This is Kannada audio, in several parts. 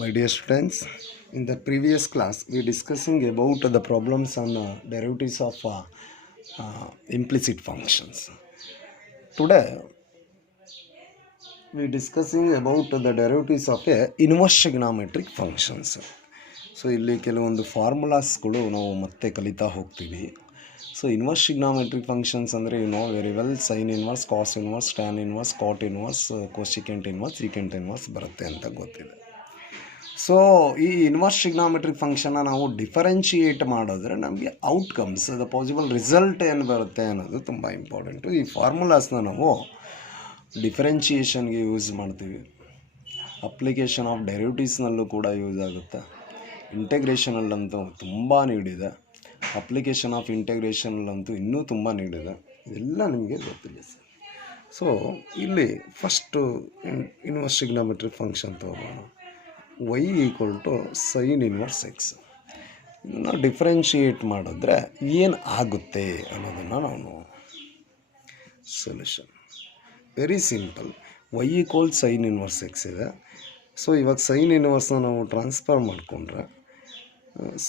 My dear students, in the previous class we discussing about the problems on derivatives of implicit functions. Today we discussing about the derivatives of a inverse trigonometric functions. So ಇಲ್ಲಿ ಕೆಲವೊಂದು ಫಾರ್ಮುಲಾಸ್ಗಳು ನಾವು ಮತ್ತೆ ಕಲಿತಾ ಹೋಗ್ತೀವಿ. ಸೊ ಇನ್ವರ್ಸ್ ಟ್ರಿಗ್ನಾಮೆಟ್ರಿಕ್ ಫಂಕ್ಷನ್ಸ್ ಅಂದರೆ very well sine inverse, cos inverse, tan inverse, cot inverse, cosecant inverse, secant inverse ಬರುತ್ತೆ ಅಂತ ಗೊತ್ತಿದೆ. ಸೊ ಈ ಇನ್ವರ್ಸ್ ಟ್ರಿಗ್ನಾಮೆಟ್ರಿಕ್ ಫಂಕ್ಷನ್ನ ನಾವು ಡಿಫರೆನ್ಷಿಯೇಟ್ ಮಾಡಿದ್ರೆ ನಮಗೆ ಔಟ್ಕಮ್ಸ್ ದ ಪಾಸಿಬಲ್ ರಿಸಲ್ಟ್ ಏನು ಬರುತ್ತೆ ಅನ್ನೋದು ತುಂಬ ಇಂಪಾರ್ಟೆಂಟು. ಈ ಫಾರ್ಮುಲಾಸ್ನ ನಾವು ಡಿಫರೆನ್ಷಿಯೇಷನ್ಗೆ ಯೂಸ್ ಮಾಡ್ತೀವಿ, ಅಪ್ಲಿಕೇಶನ್ ಆಫ್ ಡೆರಿವಿಟಿವ್ಸ್ನಲ್ಲೂ ಕೂಡ ಯೂಸ್ ಆಗುತ್ತೆ, ಇಂಟೆಗ್ರೇಷನಲ್ಲಂತೂ ತುಂಬ ನೀಡಿದೆ, ಅಪ್ಲಿಕೇಶನ್ ಆಫ್ ಇಂಟೆಗ್ರೇಷನಲ್ಲಂತೂ ಇನ್ನೂ ತುಂಬ ನೀಡಿದೆ. ಇದೆಲ್ಲ ನಿಮಗೆ ಗೊತ್ತಿಲ್ಲ ಸರ್. ಸೊ ಇಲ್ಲಿ ಫಸ್ಟು ಇನ್ವರ್ಸ್ ಟ್ರಿಗ್ನಾಮೆಟ್ರಿಕ್ ಫಂಕ್ಷನ್ ತಗೋಣ. y equal to sine inverse x. ಇದನ್ನು ಡಿಫ್ರೆನ್ಷಿಯೇಟ್ ಮಾಡಿದ್ರೆ ಏನು ಆಗುತ್ತೆ ಅನ್ನೋದನ್ನು ನಾವು solution very simple. y equal sine inverse x ಇದೆ. ಸೊ ಇವಾಗ ಸೈನ್ ಇನ್ವರ್ಸ್ನ ನಾವು ಟ್ರಾನ್ಸ್ಫರ್ ಮಾಡಿಕೊಂಡ್ರೆ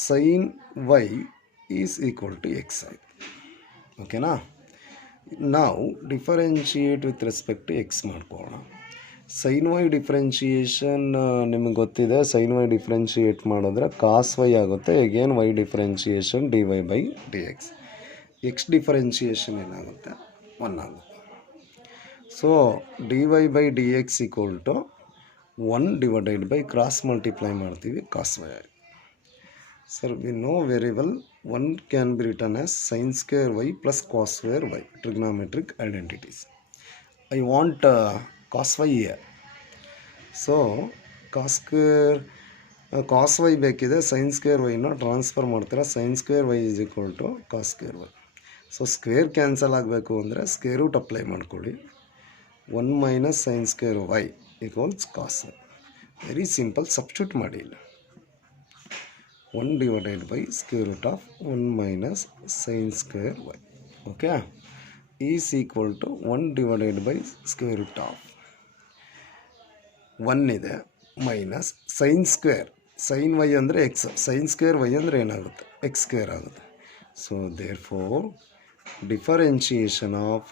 sine y is equal to x ಆಯಿತು. ಓಕೆನಾ? ನಾವು differentiate with respect to x ಮಾಡ್ಕೊಳ್ಳೋಣ. ಸೈನ್ ವೈ ಡಿಫ್ರೆನ್ಷಿಯೇಷನ್ ನಿಮಗೆ ಗೊತ್ತಿದೆ. ಸೈನ್ ವೈ ಡಿಫ್ರೆನ್ಷಿಯೇಟ್ ಮಾಡಿದ್ರೆ ಕಾಸ್ ವೈ ಆಗುತ್ತೆ. Again Y differentiation d y by d x. X differentiation ಏನಾಗುತ್ತೆ? 1 ಆಗುತ್ತೆ. So d y by d x equal to 1 divided by cross multiply ಮಾಡ್ತೀವಿ, ಕಾಸ್ ವೈ ಆಯಿತು. Sir we know very well 1 can be written as sine square y plus cos square y, trigonometric identities. I want cos y here. So cos y ಬೇಕಿದೆ, ಸೈನ್ ಸ್ಕ್ವೇರ್ ವೈನ ಟ್ರಾನ್ಸ್ಫರ್ ಮಾಡ್ತೀರಾ. Sine square y is equal to cos square Y. So square cancel ಆಗಬೇಕು ಅಂದರೆ ಸ್ಕ್ವೇರ್ ರೂಟ್ ಅಪ್ಲೈ ಮಾಡ್ಕೊಳ್ಳಿ. 1 minus sine square y equals cos y. Very simple, substitute ಮಾಡಿ. ಇಲ್ಲ 1 divided by square root of 1 minus sine square y. Okay, is equal to 1 divided by square root of 1 ಇದೆ minus sine square. Sine y ಅಂದರೆ ಎಕ್ಸ್, ಸೈನ್ ಸ್ಕ್ವೇರ್ ವೈ ಅಂದರೆ ಏನಾಗುತ್ತೆ? ಎಕ್ಸ್ ಸ್ಕ್ವೇರ್ ಆಗುತ್ತೆ. So therefore differentiation of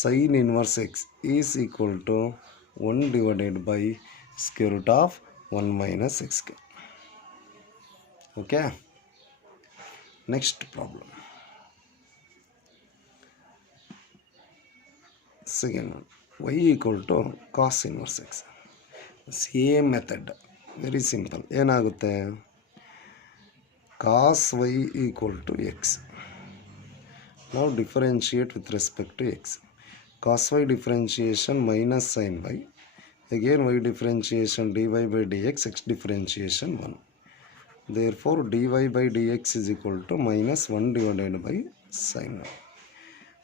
sine inverse x is equal to 1 divided by square root of 1 minus x square. Okay, next problem. Second one, y equal to cos inverse x. Same method, very simple. ಏನಾಗುತ್ತೆ? Cos y equal to x. ನಾವು differentiate with respect to x. Cos y differentiation minus sine y, again y differentiation d y by d x, x differentiation 1. Therefore dy by dx is equal to minus 1 divided by sin y.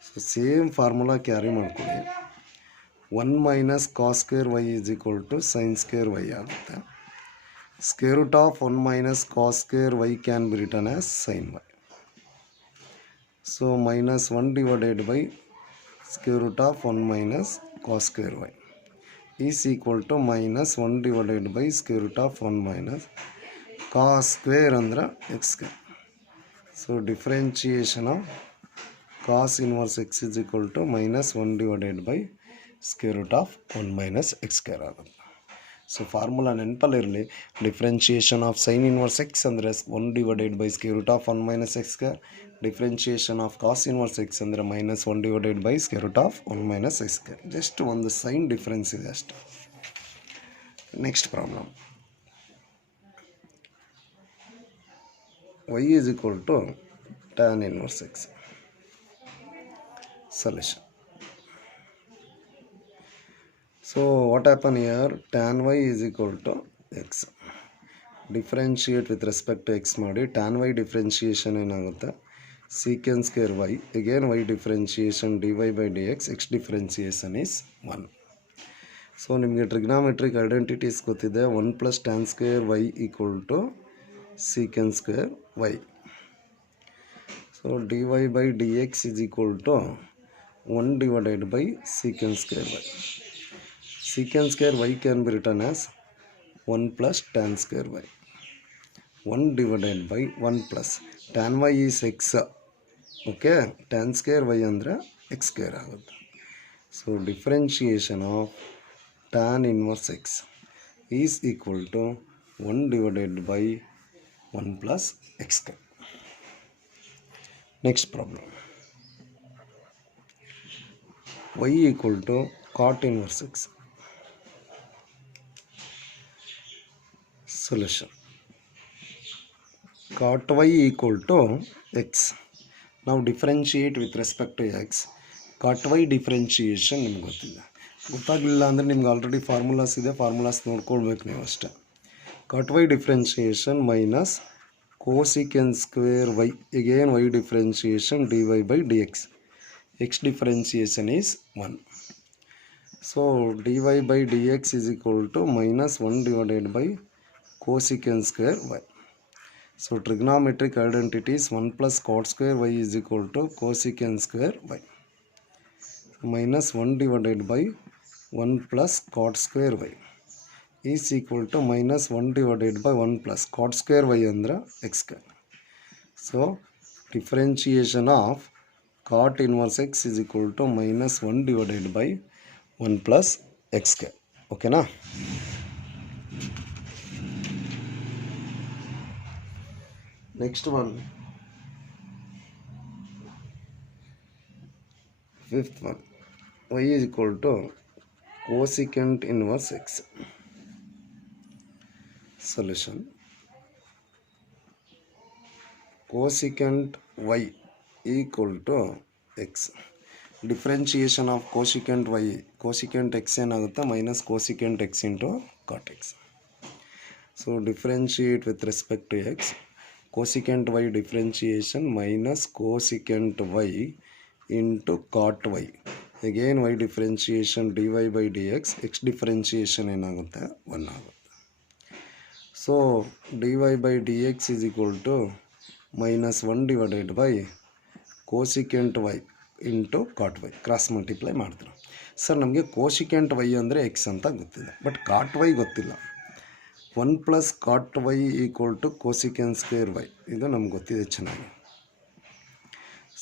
So same formula carry ಮಾಡ್ಕೊಳ್ಳಿ. 1 minus cos square y is equal to sin square y ಆಗುತ್ತೆ. Square root of 1 minus cos square y can be written as sin y. So minus 1 divided by square root of 1 minus cos square y is equal to minus 1 divided by square root of 1 minus cos square ಅಂದರೆ x square. So differentiation of cos inverse x is equal to minus 1 divided by square root of 1 minus x square ಆಗುತ್ತೆ. ಸೊ ಫಾರ್ಮುಲಾ ನೆನಪಲ್ಲಿರಲಿ. Differentiation of sine inverse x ಅಂದರೆ 1 divided by square root of 1 minus x square. Differentiation of cos inverse x ಅಂದರೆ minus 1 divided by square root of 1 minus x square. Just ಒಂದು ಸೈನ್ ಡಿಫ್ರೆನ್ಸ್ ಇದೆ ಅಷ್ಟೆ. Next problem. y is equal to tan inverse x. Solution. So what happened here? Tan y is equal to x. Differentiate with respect to x ಮಾಡಿ. tan y differentiation ಏನಾಗುತ್ತೆ? secant square y, again y differentiation dy by dx, x differentiation is 1. So ನಿಮಗೆ ಟ್ರಿಗ್ನಾಮೆಟ್ರಿಕ್ ಐಡೆಂಟಿಟೀಸ್ ಗೊತ್ತಿದೆ. 1 plus tan square y equal to secant square y. So dy by dx is equal to 1 divided by secant square y. Secant square y can be written as 1 plus tan square y. 1 divided by 1 plus tan y is x. Okay, tan square y ಅಂದರೆ x square ಆಗುತ್ತೆ. So differentiation of tan inverse x is equal to 1 divided by 1 plus x square. Next problem. Y equal to cot inverse x. Solution. Cot y equal to x. Now differentiate with respect to x. Cot y differentiation ನಿಮ್ಗೆ ಗೊತ್ತಾಗಲಿಲ್ಲ ಅಂದರೆ ನಿಮ್ಗೆ ಆಲ್ರೆಡಿ ಫಾರ್ಮುಲಾಸ್ ಇದೆ, ಫಾರ್ಮುಲಾಸ್ ನೋಡ್ಕೊಳ್ಬೇಕು ನೀವು ಅಷ್ಟೇ. Cot y differentiation minus cosecant square y. Again y differentiation dy by dx. X differentiation is 1. So dy by dx is equal to minus 1 divided by cosecant square y. So trigonometric identities 1 plus cot square y is equal to cosecant square y. Minus 1 divided by 1 plus cot square y is equal to minus 1 divided by 1 plus cot square y under x square. So differentiation of cot inverse x is equal to minus 1 divided by 1 plus x square. Okay na? Next one, fifth one. Y is equal to cosecant inverse x. Solution. Cosecant y equal to x. Differentiation of cosecant y, cosecant x ಏನಾಗುತ್ತೆ minus cosecant x into cot x. So differentiate with respect to x. Cosecant y differentiation minus cosecant y into cot y. Again y differentiation dy by dx. X differentiation ಏನಾಗುತ್ತೆ 1 ಆಗುತ್ತೆ. So dy by dx is equal to minus 1 divided by cosecant y into cot y. Cross multiply ಮಾಡ್ತಾರೆ. ಸರ್ ನಮಗೆ cosecant y ಅಂದರೆ x ಅಂತ ಗೊತ್ತಿದೆ, ಬಟ್ cot y ಗೊತ್ತಿಲ್ಲ. 1 plus cot y equal to cosecant square y, ಇದು ನಮ್ಗೆ ಗೊತ್ತಿದೆ ಚೆನ್ನಾಗಿ.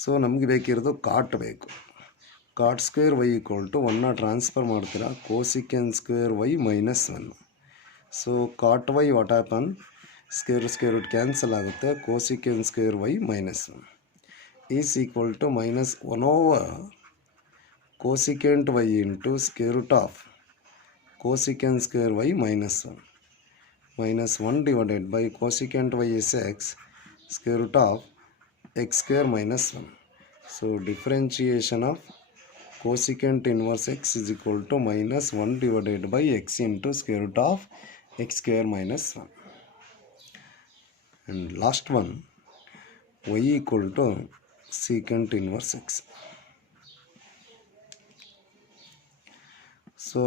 ಸೊ ನಮಗೆ ಬೇಕಿರೋದು ಕಾಟ್ ಬೇಕು. Cot square y equal to 1ನ ಟ್ರಾನ್ಸ್ಫರ್ ಮಾಡ್ತೀರಾ cosecant square y minus 1. So cot y what happen, square root cancel ಆಗುತ್ತೆ, cosecant square y minus 1 is equal to minus 1 over cosecant y into square root of cosecant square y minus 1. Minus 1 divided by cosecant y is x square root of x square minus 1. So differentiation of cosecant inverse x is equal to minus 1 divided by x into square root of x square minus 1. And last one, y equal to secant inverse x. So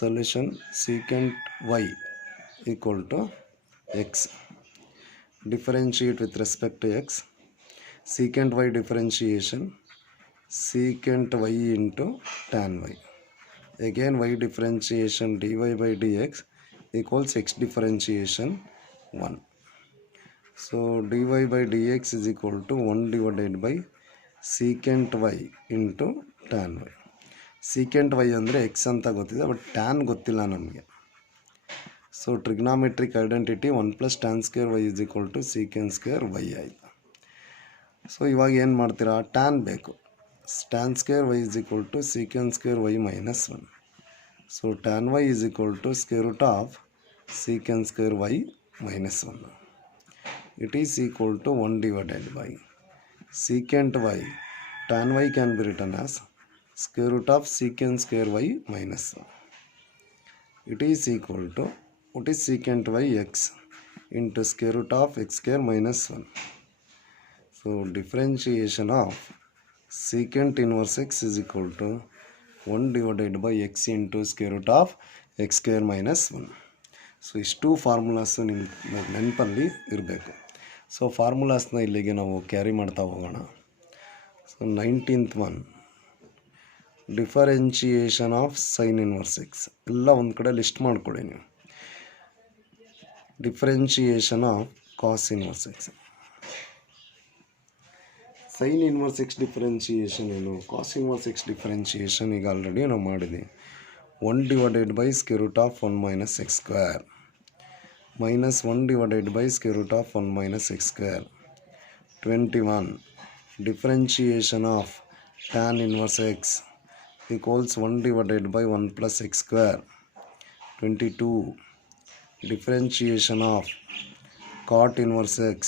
solution secant y equal to x. Differentiate with respect to x. Secant y differentiation secant y into tan y. Again y differentiation dy by dx equals x differentiation 1. So dy by dx is equal to 1 divided by secant y into tan y. Secant y ಅಂದರೆ x ಅಂತ ಗೊತ್ತಿದೆ, ಬಟ್ tan ಗೊತ್ತಿಲ್ಲ ನಮಗೆ. So trigonometric identity 1 plus tan square y is equal to secant square y ಆಯಿತು. ಸೊ ಇವಾಗ ಏನು ಮಾಡ್ತೀರಾ, ಟ್ಯಾನ್ ಬೇಕು. Tan square y is equal to secant square y minus 1. So tan y is equal to square root of secant square y minus 1. It is equal to 1 divided by secant y. Tan y can be written as square root of secant square y minus 1. It is equal to, what is secant y, x into square root of x square minus 1. So differentiation of secant inverse x is equal to 1 divided by x into square root of x square minus 1. So ಇಷ್ಟು ಫಾರ್ಮುಲಾಸು ನಿಮ್ಮ ನೆನಪಲ್ಲಿ ಇರಬೇಕು. ಸೊ ಫಾರ್ಮುಲಾಸ್ನ ಇಲ್ಲಿಗೆ ನಾವು ಕ್ಯಾರಿ ಮಾಡ್ತಾ ಹೋಗೋಣ. So 19th one, differentiation of sine inverse x. ಎಲ್ಲ ಒಂದು ಕಡೆ ಲಿಸ್ಟ್ ಮಾಡ್ಕೊಳ್ಳಿ ನೀವು. Differentiation of cos inverse x. Sine inverse x differentiation ಏನು, ಕಾಸ್ ಇನ್ವರ್ಸ್ ಎಕ್ಸ್ ಡಿಫ್ರೆನ್ಷಿಯೇಷನ್ ಈಗ ಆಲ್ರೆಡಿ ನಾವು ಮಾಡಿದ್ದೀವಿ. 1 divided by square root of 1 minus x square minus 1 divided by square root of 1 minus x square. 21 differentiation of tan inverse x equals 1 divided by 1 plus x square. 22 differentiation of cot inverse x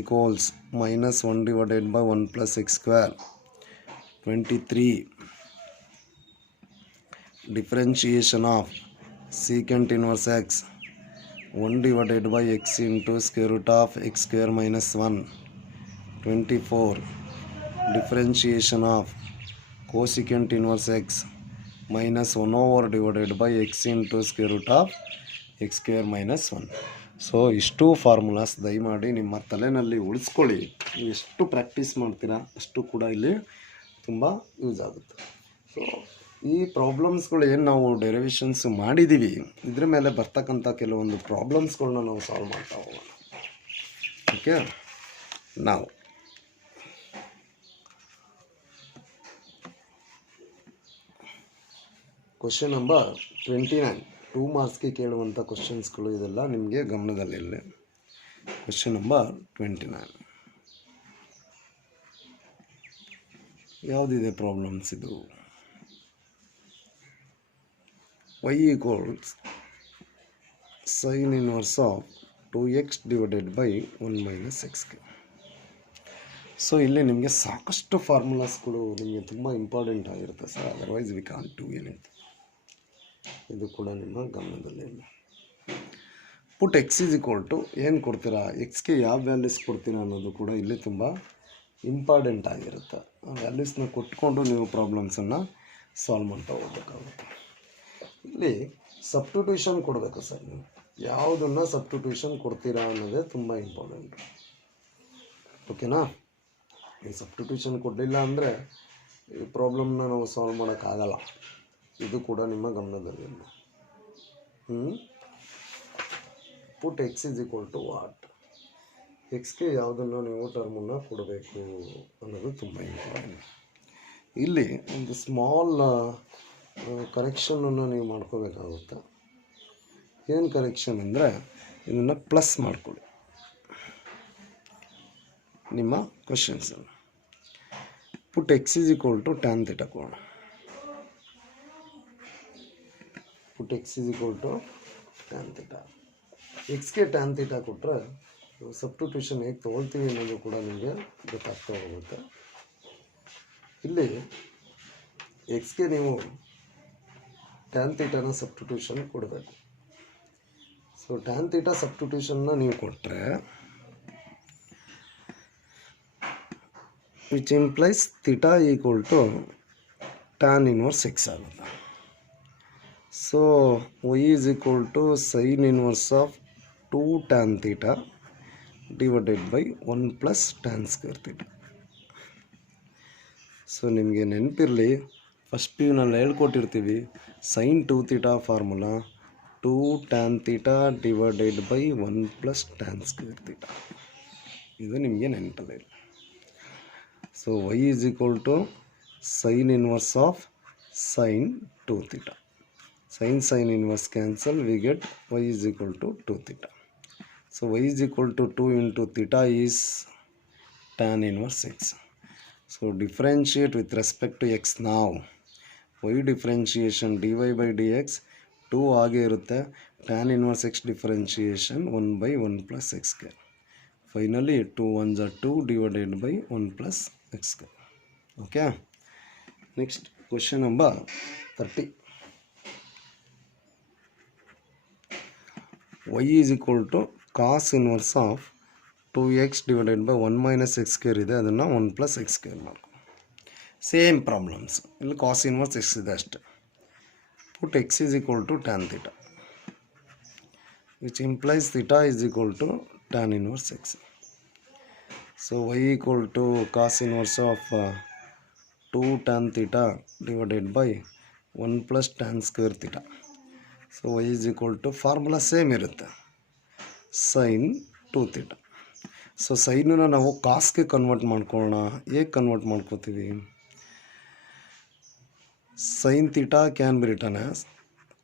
equals minus 1 divided by 1 plus x square. 23 differentiation of secant inverse x 1 divided by x into square root of x square minus 1. 24 differentiation of cosecant inverse x minus 1 over divided by x into square root of x square minus 1. So ಇಷ್ಟು ಫಾರ್ಮುಲಾಸ್ ದಯಮಾಡಿ ನಿಮ್ಮ ತಲೆಯಲ್ಲಿ ಉಳಿಸ್ಕೊಳ್ಳಿ. ಎಷ್ಟು ಪ್ರಾಕ್ಟೀಸ್ ಮಾಡ್ತೀರಾ ಅಷ್ಟು ಕೂಡ ಇಲ್ಲಿ ತುಂಬ ಯೂಸ್ ಆಗುತ್ತೆ. ಸೊ ಈ ಪ್ರಾಬ್ಲಮ್ಸ್ಗಳು ಏನು ನಾವು ಡೆರಿವೇಷನ್ಸ್ ಮಾಡಿದ್ದೀವಿ, ಇದ್ರ ಮೇಲೆ ಬರ್ತಕ್ಕಂಥ ಕೆಲವೊಂದು ಪ್ರಾಬ್ಲಮ್ಸ್ಗಳನ್ನ ನಾವು ಸಾಲ್ವ್ ಮಾಡ್ತಾ ಹೋಗೋಣ. ಓಕೆ, ನಾವು ಕ್ವಶನ್ ನಂಬರ್ 29 2 ಮಾರ್ಕ್ಸ್ಗೆ ಕೇಳುವಂಥ ಕ್ವಶನ್ಸ್ಗಳು ಇದೆಲ್ಲ ನಿಮಗೆ ಗಮನದಲ್ಲಿರಲಿ. ಕ್ವಶನ್ ನಂಬರ್ 29 ಯಾವುದಿದೆ ಪ್ರಾಬ್ಲಮ್ಸ್ ಇದು? y equals sine inverse of 2x divided by 1 minus ಎಕ್ಸ್ಗೆ. ಸೊ ಇಲ್ಲಿ ನಿಮಗೆ ಸಾಕಷ್ಟು ಫಾರ್ಮುಲಾಸ್ಗಳು ನಿಮಗೆ ತುಂಬ ಇಂಪಾರ್ಟೆಂಟ್ ಆಗಿರುತ್ತೆ sir, otherwise we can't do anything. ಇದು ಕೂಡ ನಿಮ್ಮ ಗಮನದಲ್ಲಿಲ್ಲ. Put x is equal to ಏನು ಕೊಡ್ತೀರಾ, ಎಕ್ಸ್ಗೆ ಯಾವ ವ್ಯಾಲ್ಯೂಸ್ ಕೊಡ್ತೀರಾ ಅನ್ನೋದು ಕೂಡ ಇಲ್ಲಿ ತುಂಬ ಇಂಪಾರ್ಟೆಂಟ್ ಆಗಿರುತ್ತೆ. ಆ ವ್ಯಾಲ್ಯೂಸ್ನ ಕೊಟ್ಕೊಂಡು ನೀವು ಪ್ರಾಬ್ಲಮ್ಸನ್ನು ಸಾಲ್ವ್ ಮಾಡ್ತಾ ಹೋಗ್ಬೇಕಾಗುತ್ತೆ. ಇಲ್ಲಿ ಸಬ್ಸ್ಟಿಟ್ಯೂಷನ್ ಕೊಡಬೇಕು ಸರ್, ನೀವು ಯಾವುದನ್ನು ಸಬ್ಸ್ಟಿಟ್ಯೂಷನ್ ಕೊಡ್ತೀರಾ ಅನ್ನೋದೇ ತುಂಬ ಇಂಪಾರ್ಟೆಂಟ್. ಓಕೆನಾ? ಈ ಸಬ್ಸ್ಟಿಟ್ಯೂಷನ್ ಕೊಡಲಿಲ್ಲ ಅಂದರೆ ಈ ಪ್ರಾಬ್ಲಮ್ನ ನಾವು ಸಾಲ್ವ್ ಮಾಡೋಕ್ಕಾಗಲ್ಲ. ಇದು ಕೂಡ ನಿಮ್ಮ ಗಮನದಲ್ಲಿಲ್ಲ. Put x is equal to what, ಎಕ್ಸ್ಗೆ ಯಾವುದನ್ನು ನೀವು ಟರ್ಮನ್ನು ಕೊಡಬೇಕು ಅನ್ನೋದು ತುಂಬ ಇಂಪಾರ್ಟೆಂಟ್. ಇಲ್ಲಿ ಒಂದು ಸ್ಮಾಲ್ ಕರೆಕ್ಷನನ್ನು ನೀವು ಮಾಡ್ಕೋಬೇಕಾಗುತ್ತೆ. ಏನು ಕರೆಕ್ಷನ್ ಅಂದರೆ ಇದನ್ನು ಪ್ಲಸ್ ಮಾಡ್ಕೊಳ್ಳಿ ನಿಮ್ಮ ಕ್ವಶನ್ಸನ್ನು. Put x is equal to tan theta ಕೊಡೋಣ. Put x is equal to tan theta. ಎಕ್ಸ್ಗೆ ಟ್ಯಾನ್ ಥೀಟಾ ಕೊಟ್ಟರೆ ಸಬ್ಸ್ಟಿಟ್ಯೂಷನ್ ಹೇಗೆ ತೊಗೊಳ್ತೀವಿ ಅನ್ನೋದು ಕೂಡ ನಿಮಗೆ ಗೊತ್ತಾಗ್ತಾ ಹೋಗುತ್ತೆ. ಇಲ್ಲಿ ಎಕ್ಸ್ಗೆ ನೀವು ಟ್ಯಾನ್ ಥೀಟಾನ ಸಬ್ಸ್ಟಿಟ್ಯೂಷನ್ ಕೊಡಬೇಕು. ಸೊ ಟ್ಯಾನ್ ಥೀಟಾ ಸಬ್ಸ್ಟಿಟ್ಯೂಷನ್ನ ನೀವು ಕೊಟ್ಟರೆ which implies theta equal to tan inverse x ಆಗುತ್ತೆ. So y is equal to sin inverse of 2 tan theta divided by 1 plus tan square theta. So ನಿಮಗೆ ನೆನಪಿರಲಿ, ಫಸ್ಟ್ ಪಿ ಯುನಲ್ಲಿ ಹೇಳ್ಕೊಟ್ಟಿರ್ತೀವಿ sin 2 theta formula 2 tan theta divided by 1 plus tan square theta. ಇದು ನಿಮಗೆ ನೆನಪಲ್ಲ. So y is equal to sin inverse of sin 2 theta. Sin inverse cancel, we get y is equal to 2 theta. So y is equal to 2 into theta is tan inverse x. So differentiate with respect to x now. y differentiation dy by dx 2 ಆಗೇ ಇರುತ್ತೆ. tan inverse x differentiation 1 by 1 plus x square. Finally 2 1s are 2 divided by 1 plus x square. Okay, next question number 30. y is equal to cos inverse of 2x divided by 1 minus x square ಇದೆ, ಅದನ್ನು 1 plus x square ಮಾಡ್ಕೊ. ಸೇಮ್ ಪ್ರಾಬ್ಲಮ್ಸ್, ಇಲ್ಲಿ ಕಾಸ್ ಇನ್ವರ್ಸ್ ಎಕ್ಸ್ ಇದೆ ಅಷ್ಟೆ. Put x is equal to tan theta which implies theta is equal to tan inverse x. So y equal to cos inverse of 2 tan theta divided by 1 plus tan square theta. So y is equal to formula same ಇರುತ್ತೆ. Sine 2 theta. ಸೊ ಸೈನನ್ನ ನಾವು ಕಾಸ್ಗೆ ಕನ್ವರ್ಟ್ ಮಾಡ್ಕೊಳ್ಳೋಣ. ಹೇಗೆ ಕನ್ವರ್ಟ್ ಮಾಡ್ಕೋತೀವಿ? Sine theta can be written as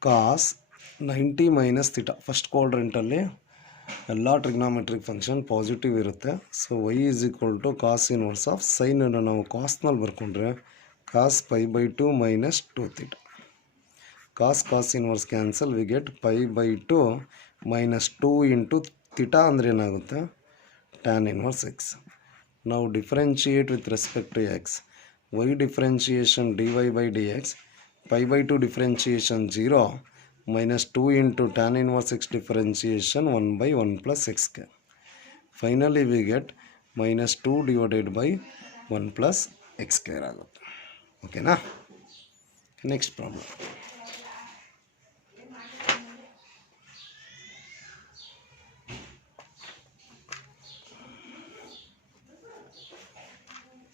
cos 90 minus theta. First ಕ್ವಾಡ್ರೆಂಟಲ್ಲಿ ಎಲ್ಲ ಟ್ರಿಗ್ನಾಮೆಟ್ರಿಕ್ ಫಂಕ್ಷನ್ ಪಾಸಿಟಿವ್ ಇರುತ್ತೆ. So y is equal to cos inverse of ಸೈನನ್ನು ನಾವು ಕಾಸ್ನಲ್ಲಿ ಬರ್ಕೊಂಡ್ರೆ cos pi by 2 minus 2 theta. Cos inverse cancel, we get pi by 2 minus 2 into theta ಅಂದರೆ ಏನಾಗುತ್ತೆ? Tan inverse x. ನಾವು differentiate with respect to x. Y differentiation d y by d x, pi by 2 differentiation 0 minus 2 into tan inverse x differentiation 1 by 1 plus x square. Finally we get minus 2 divided by 1 plus x square ಆಗುತ್ತೆ. ಓಕೆನಾ? Next problem.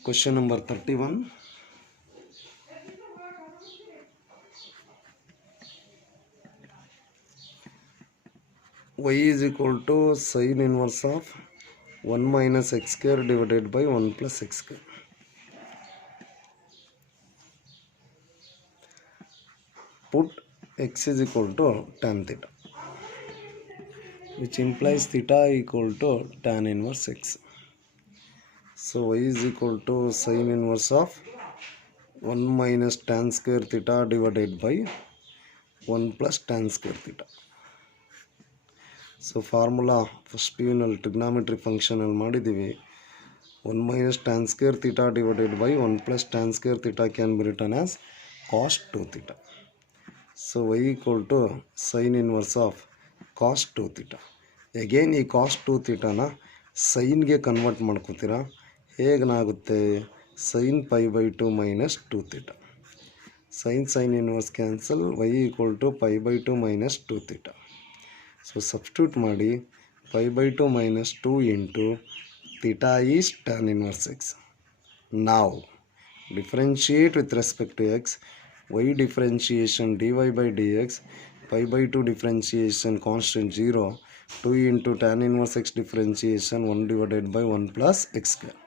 Question number 31. y is equal to sin inverse of 1 minus x square divided by 1 plus x square. Put x is equal to tan theta, which implies theta equal to tan inverse x. So y is equal to sin inverse of 1 minus tan square theta divided by 1 plus tan square theta. So formula first P ಯುನಲ್ಲಿ ಟ್ರಿಗ್ನಾಮೆಟ್ರಿಕ್ ಫಂಕ್ಷನಲ್ಲಿ ಮಾಡಿದ್ದೀವಿ. 1 minus tan square theta divided by 1 plus tan square theta can be written as cos 2 theta. So y equal to sine inverse of cos 2 theta. Again ಈ ಕಾಸ್ 2 ಥೀಟಾನ ಸೈನ್ಗೆ ಕನ್ವರ್ಟ್ ಮಾಡ್ಕೋತೀರಾ. ಹೇಗನಾಗುತ್ತೆ? Sine pi by 2 minus 2 theta. Sine inverse cancel, y equal to pi by 2 minus 2 theta. So substitute ಮಾಡಿ pi by 2 minus 2 into theta is tan inverse x. ನಾವು differentiate with respect to x. Y differentiation d y by d x, pi by 2 differentiation constant 0, 2 into tan inverse x differentiation 1 divided by 1 plus x square.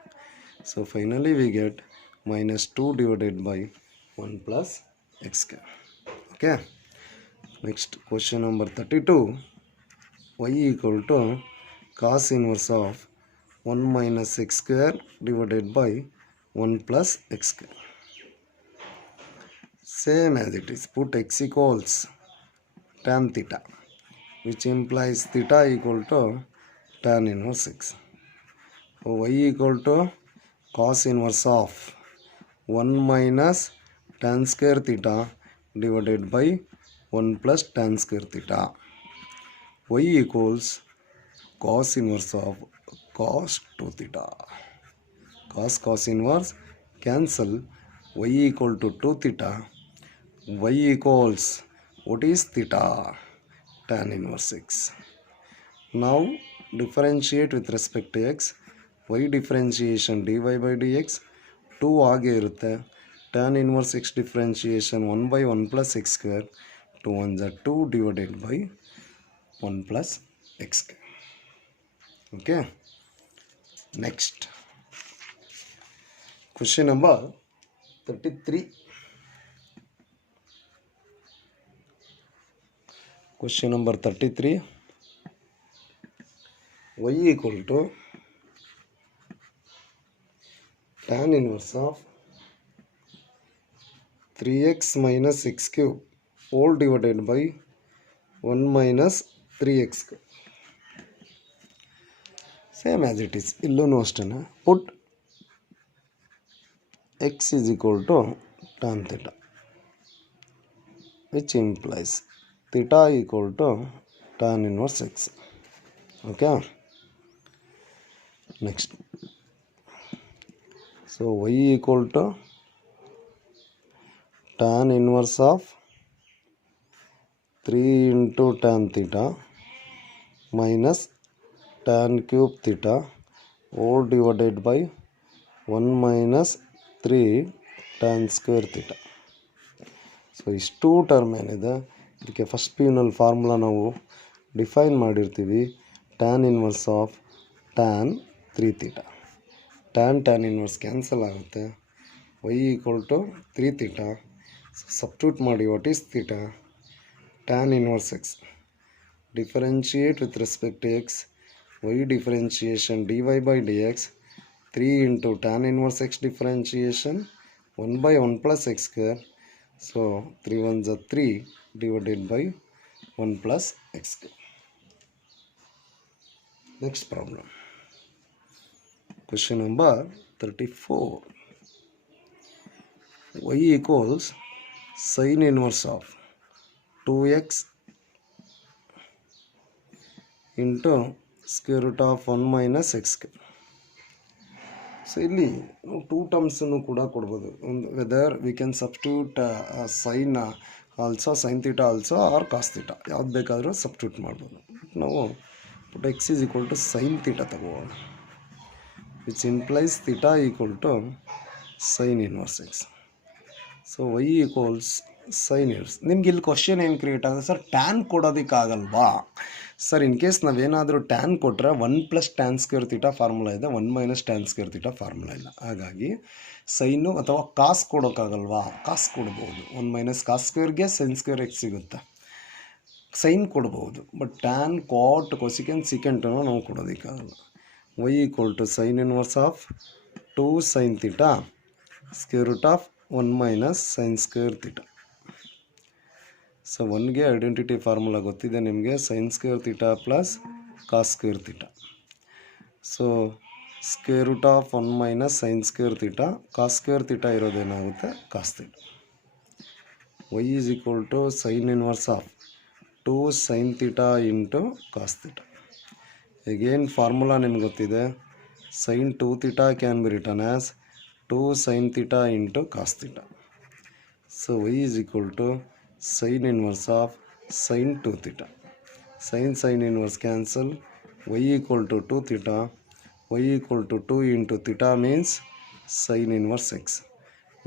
So finally we get minus 2 divided by 1 plus x square. Okay, next question number 32. y equal to cos inverse of 1 minus x square divided by 1 plus x square. Same as it is. Put x equals tan theta, which implies theta equal to tan inverse x. So y equal to cos inverse of 1 minus tan square theta divided by 1 plus tan square theta. y equals cos inverse of cos 2 theta. Cos inverse cancel, y equal to 2 theta. y equals, what is theta? Tan inverse x. Now differentiate with respect to x. y differentiation dy by dx 2 ಆಗೆ ಇರುತ್ತೆ. tan inverse x differentiation 1 by 1 plus x square, 2 1s are 2 divided by 1 plus x square. Okay, next question number 33. Question number 33. y equal to tan inverse of 3x minus x cube whole divided by 1 minus 3x. Same as it is. ಇಲ್ಲೂ ಅಷ್ಟೇ. Put x is equal to tan theta, which implies theta equal to tan inverse x. Okay, next. So y equal to tan inverse of 3 into tan theta minus tan cube theta whole divided by 1 minus 3 tan square theta. So ಇಷ್ಟು ಟರ್ಮ್ ಏನಿದೆ ಇದಕ್ಕೆ ಫಸ್ಟ್ ಪಿ ಯುನಲ್ಲಿ ಫಾರ್ಮುಲಾ ನಾವು ಡಿಫೈನ್ ಮಾಡಿರ್ತೀವಿ. tan inverse of tan 3 theta. Tan inverse cancel ಆಗುತ್ತೆ. y equal to 3 theta. So substitute ಮಾಡಿ, what is theta? Tan inverse x. Differentiate with respect to x. y differentiation dy by dx. 3 into tan inverse x differentiation 1 by 1 plus x square. So 3 ones are 3 divided by 1 plus x square. Next problem. Question number 34. y equals sin inverse of 2x into square root of 1 minus x square. So ಇಲ್ಲಿ ಟೂ ಟರ್ಮ್ಸನ್ನು ಕೂಡ ಕೊಡ್ಬೋದು. ಒಂದು whether we can substitute sine also, sine theta also, or cos theta, ಯಾವ್ದು ಬೇಕಾದರೂ ಸಬ್ಸ್ಟಿಟ್ಯೂಟ್ ಮಾಡ್ಬೋದು. ನಾವು but x is equal to sine theta ತಗೋಣ, which implies theta equal to sine inverse x. So y equals sine inverse. ನಿಮ್ಗೆ ಇಲ್ಲಿ ಕ್ವಶನ್ ಏನು ಕ್ರಿಯೇಟ್ ಆಗುತ್ತೆ ಸರ್, ಟ್ಯಾನ್ ಕೊಡೋದಕ್ಕಾಗಲ್ವಾ ಸರ್? ಇನ್ ಕೇಸ್ ನಾವೇನಾದರೂ ಟ್ಯಾನ್ ಕೊಟ್ಟರೆ 1 plus tan square theta formula ಇದೆ, 1 minus tan square theta formula ಇಲ್ಲ. ಹಾಗಾಗಿ ಸೈನು ಅಥವಾ ಕಾಸ್ ಕೊಡೋಕ್ಕಾಗಲ್ವಾ? ಕಾಸ್ ಕೊಡ್ಬೋದು. 1 ಮೈನಸ್ ಕಾಸ್ ಸ್ಕ್ವೇರ್ಗೆ ಸೈನ್ ಸ್ಕ್ವೇರ್ ಎಕ್ಸ್ ಸಿಗುತ್ತೆ, ಸೈನ್ ಕೊಡ್ಬೋದು. ಬಟ್ ಟ್ಯಾನ್, ಕಾಟ್, ಕೊಸಿಕೆಂಟ್, ಸಿಕೆಂಟನ್ನು ನಾವು ಕೊಡೋದಕ್ಕಾಗಲ್ಲ. Y equal to sine inverse of 2 sine theta square root of 1 minus sine square theta. So 1ಗೆ ಐಡೆಂಟಿಟಿ ಫಾರ್ಮುಲಾ ಗೊತ್ತಿದೆ ನಿಮಗೆ, sine square theta plus cos square theta. So square root of 1 minus sine square theta, cos square theta ಇರೋದೇನಾಗುತ್ತೆ cos theta. Y is equal to sine inverse of 2 sine theta into cos theta. Again formula ನಿಮ್ಗೆ ಗೊತ್ತಿದೆ, sine 2 theta can be written as 2 sine theta into cos theta. So y is equal to sin inverse of sin 2 theta. Sin inverse cancel. Y equal to 2 theta. Y equal to 2 into theta means sin inverse x.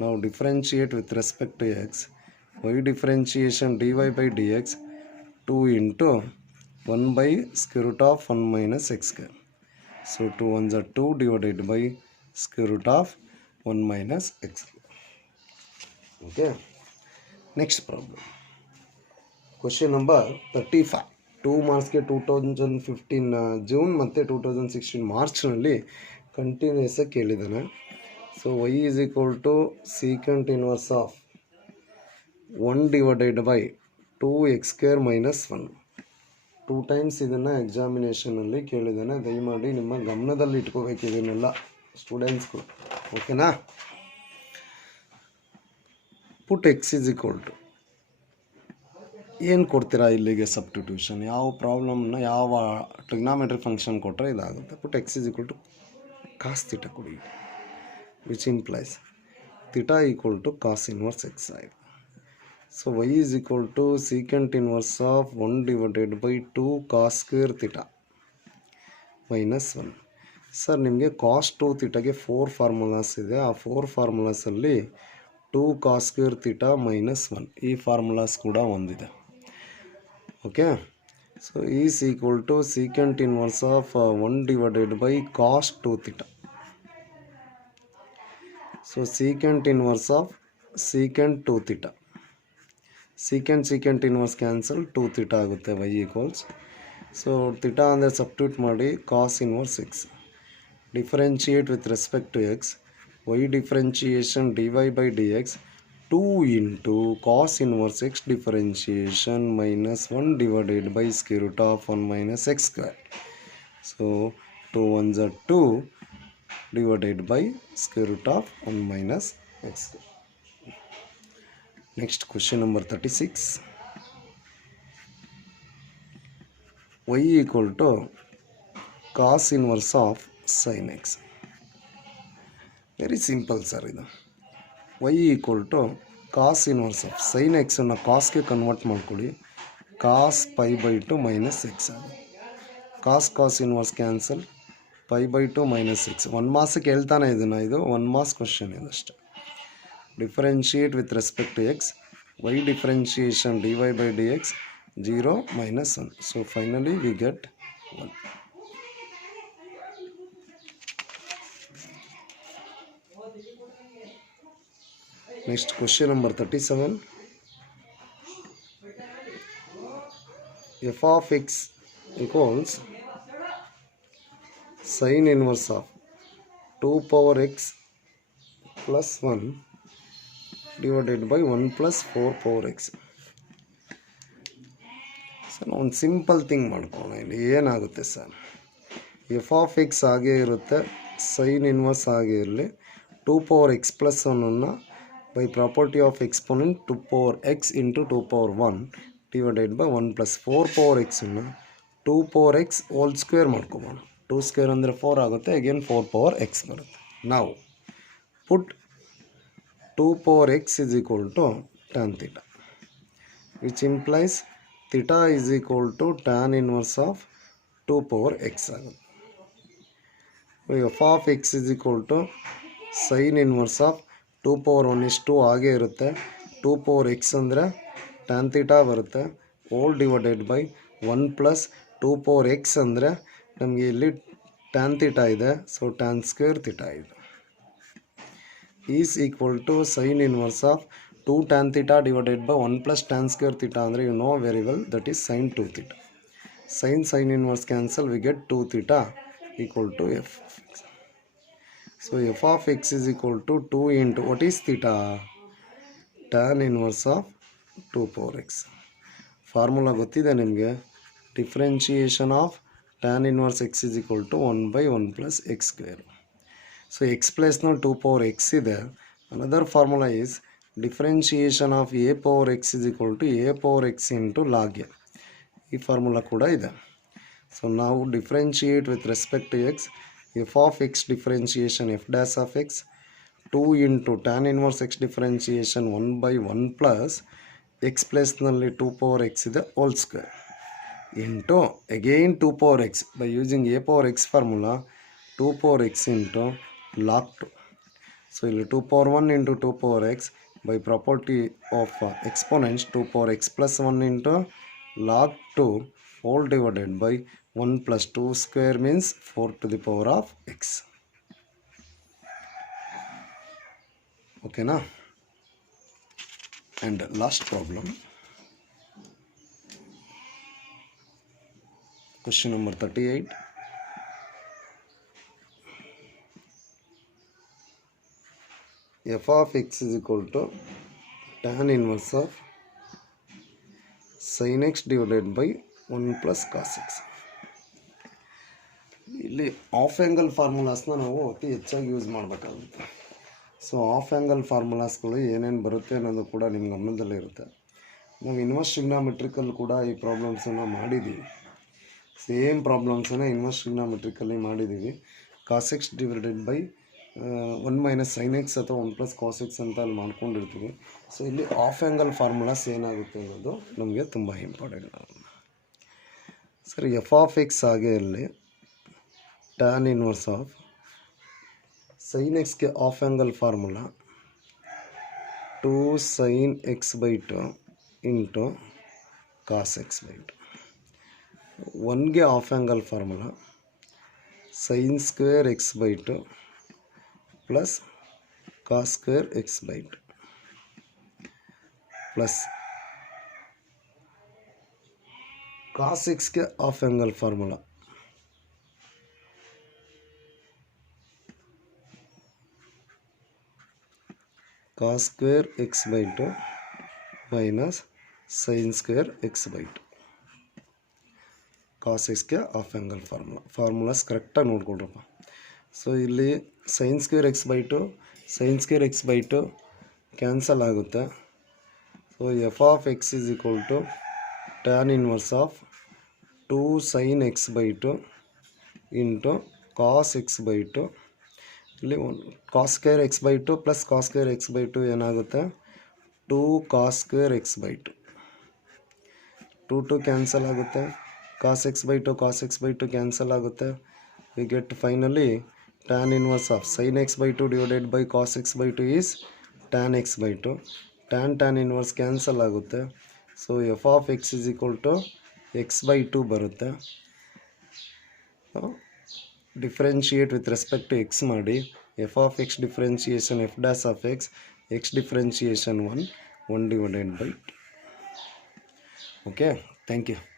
Now differentiate with respect to x. Y differentiation dy by dx 2 into 1 by square root of 1 minus x square. So 2 ones are 2 divided by square root of 1 minus x square. Okay. Next problem. Question number 35. 2 ಮಾರ್ಕ್ಸ್ಗೆ 2015 ಜೂನ್ ಮತ್ತು 2016 ಮಾರ್ಚ್ನಲ್ಲಿ ಕಂಟಿನ್ಯೂಸ್ ಕೇಳಿದ್ದಾನೆ. So y is equal to secant inverse of 1 divided by 2 x square minus 1. 2 times ಇದನ್ನು ಎಕ್ಸಾಮಿನೇಷನಲ್ಲಿ ಕೇಳಿದ್ದಾನೆ. ದಯಮಾಡಿ ನಿಮ್ಮ ಗಮನದಲ್ಲಿ ಇಟ್ಕೋಬೇಕು ಇದನ್ನೆಲ್ಲ ಸ್ಟೂಡೆಂಟ್ಸ್ಗಳು, ಓಕೆನಾ? Put x is equal to ಏನು ಕೊಡ್ತೀರಾ ಇಲ್ಲಿಗೆ ಸಬ್ಸ್ಟಿಟ್ಯೂಷನ್, ಯಾವ ಪ್ರಾಬ್ಲಮ್ನ ಯಾವ ಟ್ರಿಗ್ನಾಮೆಟ್ರಿ ಫಂಕ್ಷನ್ ಕೊಟ್ಟರೆ ಇದಾಗುತ್ತೆ. Put x is equal to cos theta ಕೊಡಿ, which implies theta equal to cos inverse x ಆಯಿತು. So y is equal to secant inverse of 1 divided by 2 cos square theta minus 1. Sir ನಿಮಗೆ ಕಾಸ್ 2 ಥೀಟಾಗೆ 4 ಫಾರ್ಮುಲಾಸ್ ಇದೆ. ಆ 4 ಫಾರ್ಮುಲಾಸಲ್ಲಿ 2 ಕಾಸ್ ಸ್ಕ್ವೇರ್ ಥೀಟಾ ಮೈನಸ್ 1 ಈ ಫಾರ್ಮುಲಾಸ್ ಕೂಡ ಒಂದಿದೆ. Okay. So is equal to secant inverse of 1 divided by cos 2 theta. So secant inverse of secant 2 theta. Secant inverse cancel, 2 theta ಆಗುತ್ತೆ. ವೈ ಈಕ್ವಲ್ಸ್, ಸೊ ಥೀಟಾ ಅಂದರೆ ಸಬ್ಸ್ಟಿಟ್ಯೂಟ್ ಮಾಡಿ cos inverse x. Differentiate with respect to x. y differentiation dy by dx 2 into cos inverse x differentiation minus 1 divided by square root of 1 minus x square. So 2 ones are 2 divided by square root of 1 minus x square. Next question number 36. Y equal to cos inverse of sin x. Very simple sir ಇದು. Y equal to cos inverse of sine ಎಕ್ಸನ್ನು ಕಾಸ್ಗೆ ಕನ್ವರ್ಟ್ ಮಾಡ್ಕೊಳ್ಳಿ, cos pi by 2 minus x ಆಗುತ್ತೆ. Cos inverse cancel, pi by 2 minus x. 1 ಮಾರ್ಕ್ಸ್ಗೆ ಹೇಳ್ತಾನೆ ಇದನ್ನು, ಇದು 1 ಮಾರ್ಕ್ಸ್ ಕ್ವಶನ್ ಇದಷ್ಟೇ. Differentiate with respect to x. Y differentiation dy by dx 0 minus 1. So finally we get 1. Next question number 37. F of x equals sin inverse of 2 power x plus 1 divided by 1 plus 4 power x. Sir ಒಂದು ಸಿಂಪಲ್ ಥಿಂಗ್ ಮಾಡ್ಕೊಳ್ಳೋಣ. ಇಲ್ಲಿ ಏನಾಗುತ್ತೆ ಸರ್, ಎಫ್ ಆಫ್ ಎಕ್ಸ್ ಹಾಗೇ ಇರುತ್ತೆ, ಸೈನ್ ಇನ್ವರ್ಸ್ ಹಾಗೆ ಇರಲಿ. 2 power x plus 1 by property of exponent 2 power x into 2 power 1 divided by 1 plus 4 power ಎಕ್ಸನ್ನು 2 ಪವರ್ ಎಕ್ಸ್ ಹೋಲ್ ಸ್ಕ್ವೇರ್ ಮಾಡ್ಕೊಬೋಣ. 2 ಸ್ಕ್ವೇರ್ ಅಂದರೆ 4 ಆಗುತ್ತೆ, ಅಗೇನ್ 4 ಪವರ್ ಎಕ್ಸ್ ಬರುತ್ತೆ. ನಾವು ಪುಟ್ 2 power x is equal to tan theta, which implies theta is equal to tan inverse of 2 power x ಆಗುತ್ತೆ. f of x is equal to sin inverse of 2 power 1 is 2 ಹಾಗೆ ಇರುತ್ತೆ. 2 power x ಅಂದರೆ tan theta ಬರುತ್ತೆ, whole divided by 1 plus 2 power x ಅಂದರೆ ನಮಗೆ ಇಲ್ಲಿ tan theta ಇದೆ, ಸೊ tan ಸ್ಕ್ವೇರ್ theta ಇದೆ, is equal to sin inverse of 2 tan theta divided by 1 plus tan square theta ಅಂದರೆ you know very well that is sin 2 theta. Sin inverse cancel, we get 2 theta equal to f of x. So f of x is equal to 2 into what is theta? Tan inverse of 2 power x. Formula ಗೊತ್ತಿದೆ ನಿಮಗೆ, differentiation of tan inverse x is equal to 1 by 1 plus x square. So x place now 2 power x ಇದೆ. Another formula is differentiation of a power x is equal to a power x into log a. ಈ ಫಾರ್ಮುಲಾ ಕೂಡ ಇದೆ. ಸೊ ನಾವು differentiate with respect to x, f of x differentiation f dash of x 2 into tan inverse x differentiation 1 by 1 plus x ಪ್ಲೇಸ್ನಲ್ಲಿ 2 ಪವರ್ ಎಕ್ಸ್ ಇದೆ whole square into again 2 power x by using a power x formula 2 power x into log 2. So ಇಲ್ಲಿ 2 power 1 into 2 power x by property of exponents 2 power x plus 1 into log 2 whole divided by 1 plus 2 square means 4 to the power of x. Okay na? And last problem, question number 38. f of x is equal to tan inverse of sin x divided by 1 plus cos x. ಇಲ್ಲಿ ಆಫ್ ಆ್ಯಂಗಲ್ ಫಾರ್ಮುಲಾಸ್ನ ನಾವು ಅತಿ ಹೆಚ್ಚಾಗಿ ಯೂಸ್ ಮಾಡಬೇಕಾಗುತ್ತೆ. ಸೊ ಆಫ್ ಆ್ಯಂಗಲ್ ಫಾರ್ಮುಲಾಸ್ಗಳು ಏನೇನು ಬರುತ್ತೆ ಅನ್ನೋದು ಕೂಡ ನಿಮ್ಮ ಗಮನದಲ್ಲಿರುತ್ತೆ. ನಾವು ಇನ್ವರ್ಸ್ ಟ್ರಿಗ್ನಾಮೆಟ್ರಿಕಲ್ ಕೂಡ ಈ ಪ್ರಾಬ್ಲಮ್ಸನ್ನು ಮಾಡಿದ್ದೀವಿ. ಸೇಮ್ ಪ್ರಾಬ್ಲಮ್ಸನ್ನು ಇನ್ವರ್ಸ್ ಟ್ರಿಗ್ನಾಮೆಟ್ರಿಕಲ್ಲಿ ಮಾಡಿದ್ದೀವಿ. Cos x divided by 1 minus sine x ಅಥವಾ 1 ಪ್ಲಸ್ ಕಾಸ್ ಎಕ್ಸ್ ಅಂತ ಅಲ್ಲಿ ಮಾಡ್ಕೊಂಡಿರ್ತೀವಿ. ಸೊ ಇಲ್ಲಿ ಆಫ್ ಆ್ಯಂಗಲ್ ಫಾರ್ಮುಲಾಸ್ ಏನಾಗುತ್ತೆ ಅನ್ನೋದು ನಮಗೆ ತುಂಬ ಇಂಪಾರ್ಟೆಂಟ್. ಸರಿ, ಎಫ್ ಆಫ್ ಎಕ್ಸ್ ಹಾಗೆ ಇರಲಿ, ಟ್ಯಾನ್ ಇನ್ವರ್ಸ್ ಆಫ್ ಸೈನ್ ಎಕ್ಸ್ಗೆ of angle formula 2 sin x by 2 into cos x by 2. 1ಗೆ of angle formula sine square x by 2 plus cos square x by 2 plus cos ಎಕ್ಸ್ಗೆ of angle formula cos square x by 2 minus sine square x by 2. Cos ಎಕ್ಸ್ಗೆ ಆಫ್ ಆ್ಯಂಗಲ್ ಫಾರ್ಮುಲಾಸ್ ಕರೆಕ್ಟಾಗಿ ನೋಡ್ಕೊಳ್ರಪ್ಪ. ಸೊ ಇಲ್ಲಿ sine square x by 2 sine square x by 2 cancel ಆಗುತ್ತೆ. So f of x is equal to tan inverse of 2 sin x by 2 into cos x by 2. ಇಲ್ಲಿ cos square x by 2 plus cos square x by 2 ಏನಾಗುತ್ತೆ 2 cos square x by 2. 2 cancel ಆಗುತ್ತೆ. Cos x by 2 cos x by 2 cancel ಆಗುತ್ತೆ. We get finally tan inverse of sin x by 2 divided by cos x by 2 is tan x by 2. tan inverse cancel ಆಗುತ್ತೆ. So f of x is equal to x by 2 ಬರುತ್ತೆ. Differentiate with respect to x ಮಾಡಿ f of x differentiation f dash of x differentiation 1 divided by 2. Okay, thank you.